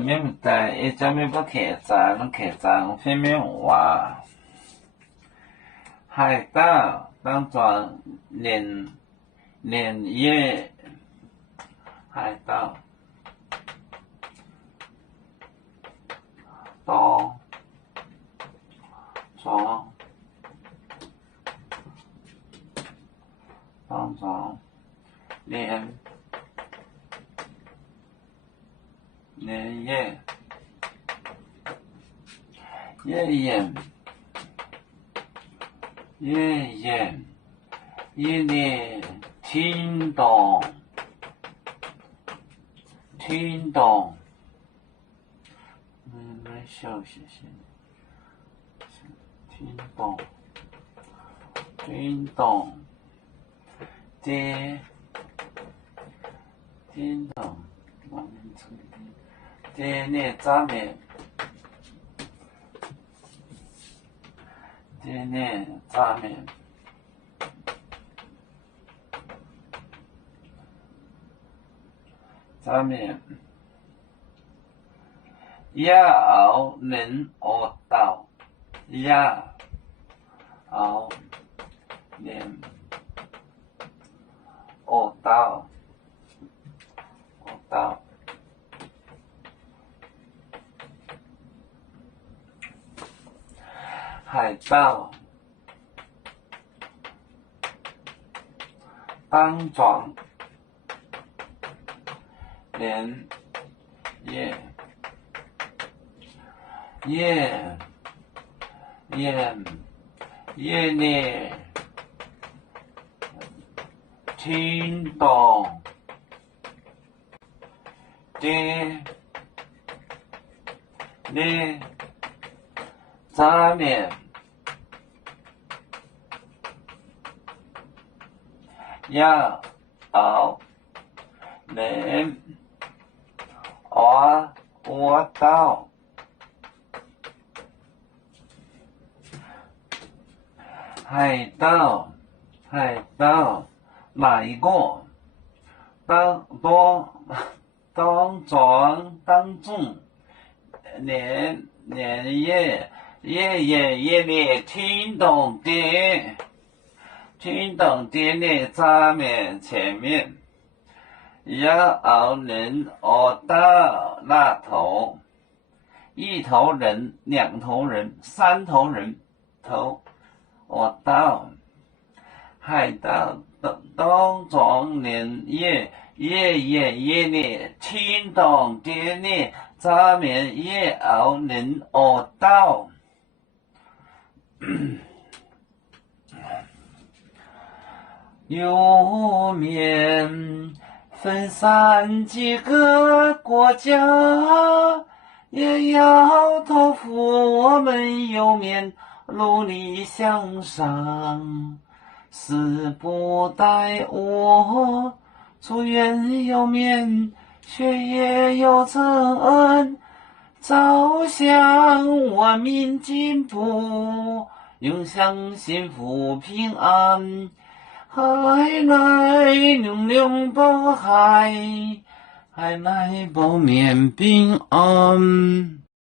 明白，一家没不开张，分明话。海盗当作连夜，海盗当作连夜夜里听懂，没休息先，听懂，听懂，我们这里那咱们。咱们要能学到，海盗当庄连夜里听懂的咱们要能学到海盗哪一个当中连夜里听懂的呢咱们前面要能学到那头一头人两头人三头人头学到海盗当中连夜里听懂的呢咱们也要能学到有面分散几个国家，也要托付我们有面努力向上。死不待我，祝愿有面血液有成，走向文明进步，永享幸福平安。海来龙龙保海，海来保面平安。